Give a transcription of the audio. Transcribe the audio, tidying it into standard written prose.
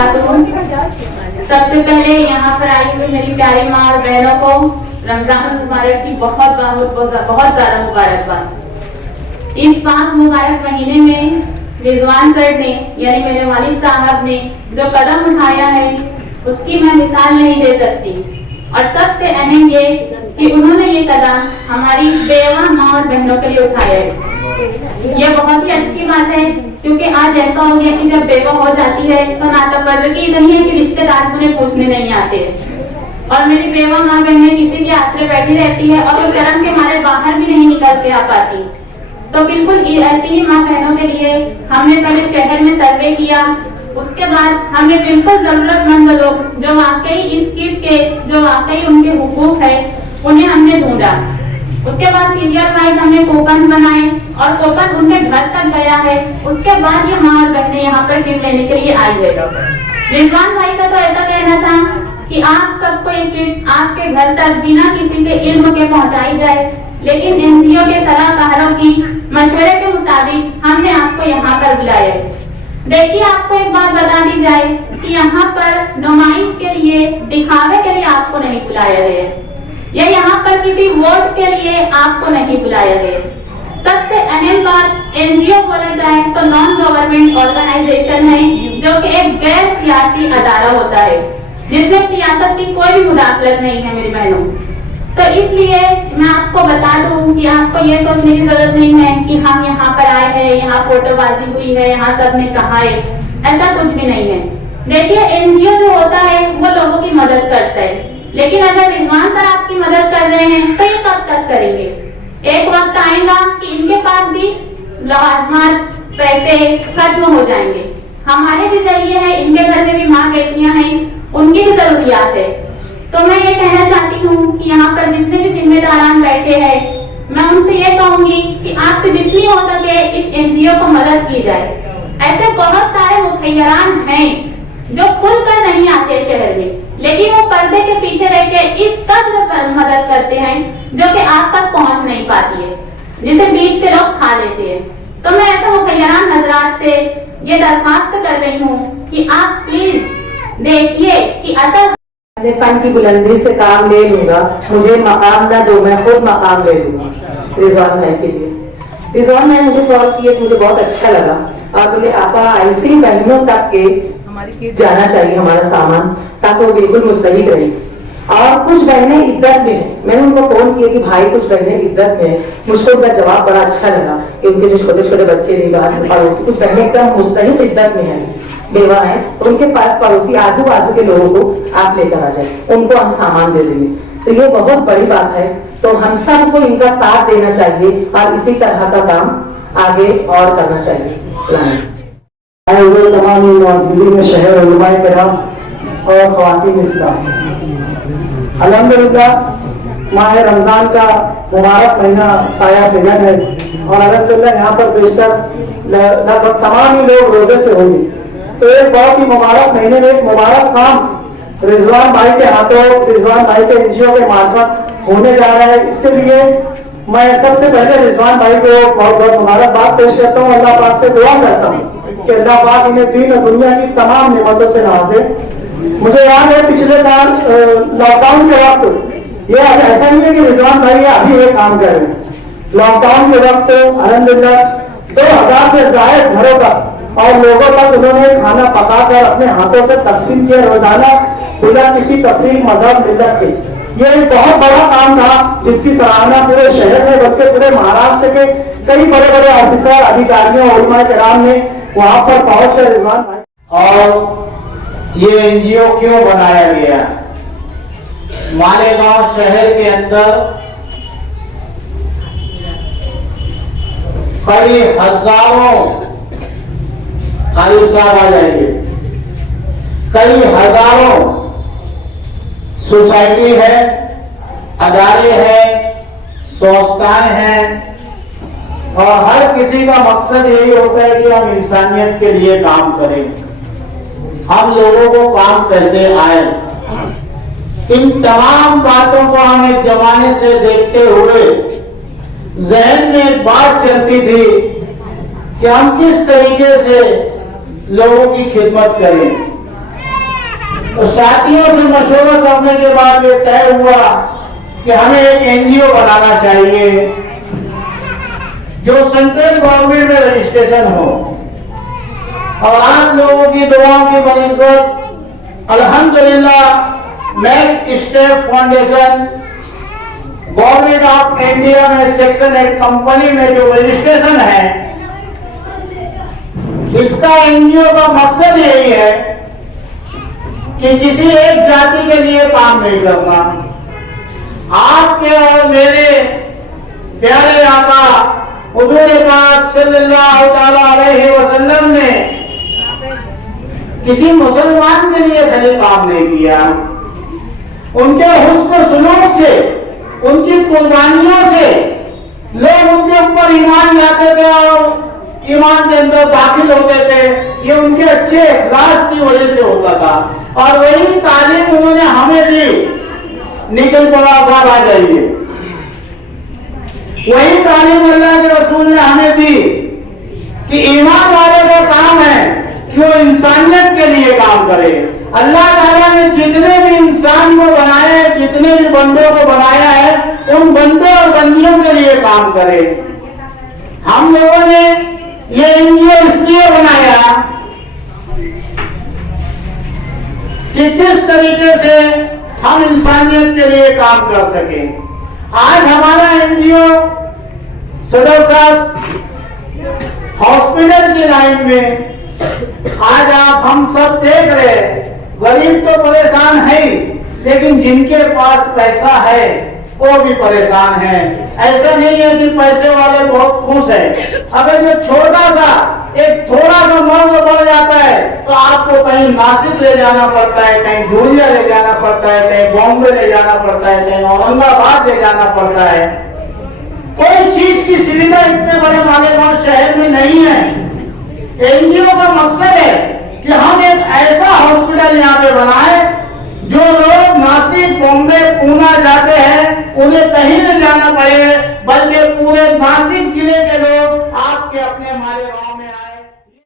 सबसे पहले यहाँ पर आई हुई मेरी प्यारी माँ और बहनों को रमजान मुबारक की बहुत ज्यादा मुबारकबाद। इस 5 मुबारक महीने में रिजवान सर ने यानी मेरे वालिद साहब ने जो कदम उठाया है उसकी मैं मिसाल नहीं दे सकती। और सबसे अहम ये कि उन्होंने ये कदम हमारी बेवा माँ और बहनों के लिए उठाया है। ये बहुत ही अच्छी बात है क्योंकि आज ऐसा हो गया कि जब बेवा हो जाती है तो नातापर्दगी इतनी है कि रिश्तेदार उन्हें पूछने नहीं आते। और मेरी बेवा माँ बहनें किसी के आश्रय बैठी रहती है और वो शर्म के मारे बाहर भी नहीं निकल के आ पाती। तो बिल्कुल ऐसी ही माँ बहनों के लिए हमने पहले शहर में सर्वे किया। उसके बाद हमने बिल्कुल जरूरतमंद लोग जो वाकई इस किट के जो वाकई उनके हुकूक है उन्हें हमने ढूंढा। उसके बाद सीरियल वाइज हमने कूपन बनाए और कूपन उनके घर तक गया है। उसके बाद ये माँ और बहनें यहाँ पर किट लेने के लिए आई है। रिजवान भाई का तो ऐसा कहना था कि आप सबको ये किट आपके घर तक बिना किसी के इल्म के पहुँचाई जाए, लेकिन एनजीओ के सलाहकारों की मशवरे के मुताबिक हमने आपको यहाँ पर बुलाया है। देखिए, आपको एक बात बता दी जाए कि यहाँ पर नुमाइश के लिए, दिखावे के लिए आपको नहीं बुलाया गया है या यहाँ पर किसी वोट के लिए आपको नहीं बुलाया गया। सबसे अहम बात, एनजीओ बोला जाए तो नॉन गवर्नमेंट ऑर्गेनाइजेशन है जो कि एक गैर सियासी अदारा होता है जिसमें सियासत की कोई मुदाखलत नहीं है मेरी बहनों। तो इसलिए मैं आपको बता दूं कि आपको ये सोचने की जरूरत नहीं है कि हम यहाँ पर आए हैं, यहाँ फोटोबाजी हुई है, यहाँ सबने कहा है, ऐसा कुछ भी नहीं है। देखिए, एनजीओ जो होता है वो लोगों की मदद करता है, लेकिन अगर रिजवान सर आपकी मदद कर रहे हैं तो ये कब तक करेंगे? एक वक्त आएगा कि इनके पास भी लाजमात पैसे खत्म हो जाएंगे। हमारे भी जरिए है, इनके घर में भी माँ बेटियां हैं, उनकी भी जरूरियात है। तो मैं ये कहना चाहती हूँ कि यहाँ पर जितने भी जिम्मेदारान बैठे हैं, मैं उनसे ये कहूंगी कि आपसे जितनी हो सके इस एनजीओ को मदद की जाए। ऐसे बहुत सारे मुखैयरान हैं जो खुलकर नहीं आते शहर में, लेकिन वो पर्दे के पीछे रह के इस कदर मदद करते हैं जो कि आप तक पहुंच नहीं पाती है, जिसे बीच के लोग खा लेते हैं। तो मैं ऐसे मुखैयरान हजरात से ये दरखास्त कर रही हूँ कि आप प्लीज देखिए कि असल फन की बुलंदी से काम ले लूंगा, मुझे मकाम ना दो, मैं खुद मकाम ले लूंगा रिजवान भाई के लिए। रिजवान भाई मुझे कॉल किए, मुझे बहुत अच्छा लगा। आप बोले आपा ऐसी बहनों तक के हमारी जाना चाहिए हमारा सामान, ताकि वो बिल्कुल मुस्तैद रहे। और कुछ बहनें इद्दत में है, मैंने उनको फोन किया कि भाई कुछ बहनें इद्दत में है। मुझको उनका जवाब बड़ा अच्छा लगा कि उनके जो छोटे छोटे बच्चे नहीं बाहर पड़ोसी कुछ बहनें एकदम मुस्तैद इद्दत में है, बेवा है, तो उनके पास पड़ोसी आजू बाजू के लोगों को आप लेकर आ जाए, उनको हम सामान दे देंगे। तो ये बहुत बड़ी बात है। तो हम सबको इनका साथ देना चाहिए और इसी तरह का काम आगे और करना चाहिए। तमाम में शहर उलमाए किराम और ख्वातीन इस्लाम, अल्हम्दुलिल्लाह माह रमजान का मुबारक महीना साया फिगर है और अल्हम्दुलिल्लाह यहाँ पर बेशतर लगभग तमाम ही लोग रोजे से होंगे। तो एक बहुत ही मुबारक महीने में एक मुबारक काम रिजवान भाई के हाथों, रिजवान भाई के एनजीओ के मार्फत होने जा रहा है। इसके लिए मैं सबसे पहले रिजवान भाई को बहुत बहुत मुबारकबाद पेश करता हूँ। अल्लाह पाक से दुआ करता हूँ कि अल्लाह पाक इन्हें दीन और दुनिया की तमाम नेमतों से नवाजे। मुझे याद है पिछले साल लॉकडाउन के वक्त, ये ऐसा नहीं है कि रिजवान भाई अभी ये काम कर रहे हैं। लॉकडाउन के वक्त अल्हम्दुलिल्लाह 2000 से ज्यादा घरों का और लोगों तक उन्होंने खाना पकाकर अपने हाथों से तकसीम किया रोजाना, बिना किसी तफरीक मजहब मिल्लत के। ये एक बहुत बड़ा काम था जिसकी सराहना पूरे शहर में बल्कि पूरे महाराष्ट्र के कई बड़े बड़े ऑफिसर, अधिकारियों, उलमा किराम ने वहां पर पहुंच कर रिजवान भाई। और ये एनजीओ क्यों बनाया गया? मालेगांव शहर के अंदर कई हजारों, खालिद साहब आ जाइए, कई हजारों सोसाइटी है, अदारे हैं, संस्थाएं हैं और हर किसी का मकसद यही होता है कि हम इंसानियत के लिए काम करें। हम लोगों को काम कैसे आए, इन तमाम बातों को हम एक जमाने से देखते हुए जहन में एक बात चलती थी कि हम किस तरीके से लोगों की खिदमत करें, तो साथियों से मशवरा करने के बाद ये तय हुआ कि हमें एक एनजीओ बनाना चाहिए जो सेंट्रल गवर्नमेंट में रजिस्ट्रेशन हो। और आप लोगों की दुआओं की बनिस्बत अल्हम्दुलिल्लाह max step foundation government of India में सेक्शन 8 कंपनी में जो रजिस्ट्रेशन है, इसका एनजीओ का मकसद यही है कि किसी एक जाति के लिए काम नहीं करना। आपके और मेरे प्यारे आका हुजूर पाक सल्लल्लाहु अलैहि वसल्लम ने किसी मुसलमान के लिए खाली काम नहीं किया। उनके हुस्न सुलूक से, उनकी कुर्बानियों से लोग उनके ऊपर ईमान लाते थे और ईमान के अंदर दाखिल होते थे। ये उनके अच्छे इखलास की वजह से होता था। और वही तालीम उन्होंने हमें दी। निकल पड़ा साहब आ जाइए। वही तालीम अल्लाह के रसूल ने हमें दी कि ईमान वाले का काम है कि वो इंसानियत के लिए काम करे। अल्लाह ताला ने जितने भी इंसान को बनाया है, जितने भी बंदों को बनाया है, उन बंदों और बंदियों के लिए काम करे। हम लोगों ने ये एनजीओ इसलिए बनाया कि किस तरीके से हम इंसानियत के लिए काम कर सके। आज हमारा एनजीओ सदर साहब हॉस्पिटल की लाइन में, आज आप हम सब देख रहे हैं, गरीब तो परेशान है, लेकिन जिनके पास पैसा है वो भी परेशान है। ऐसा नहीं है कि पैसे वाले बहुत खुश है। अगर जो छोटा सा एक थोड़ा सा मर्ज बढ़ जाता है तो आपको कहीं नासिक ले जाना पड़ता है, कहीं धुलिया ले जाना पड़ता है, कहीं बॉम्बे ले जाना पड़ता है, कहीं औरंगाबाद ले जाना पड़ता है। कोई चीज की सुविधा इतने बड़े मालेगांव शहर में नहीं है। एनजीओ का मकसद है कि हम एक ऐसा हॉस्पिटल यहाँ पे बनाए जो लोग नासिक, बॉम्बे, पूना जाते हैं उन्हें कहीं नहीं जाना पड़े, बल्कि पूरे नासिक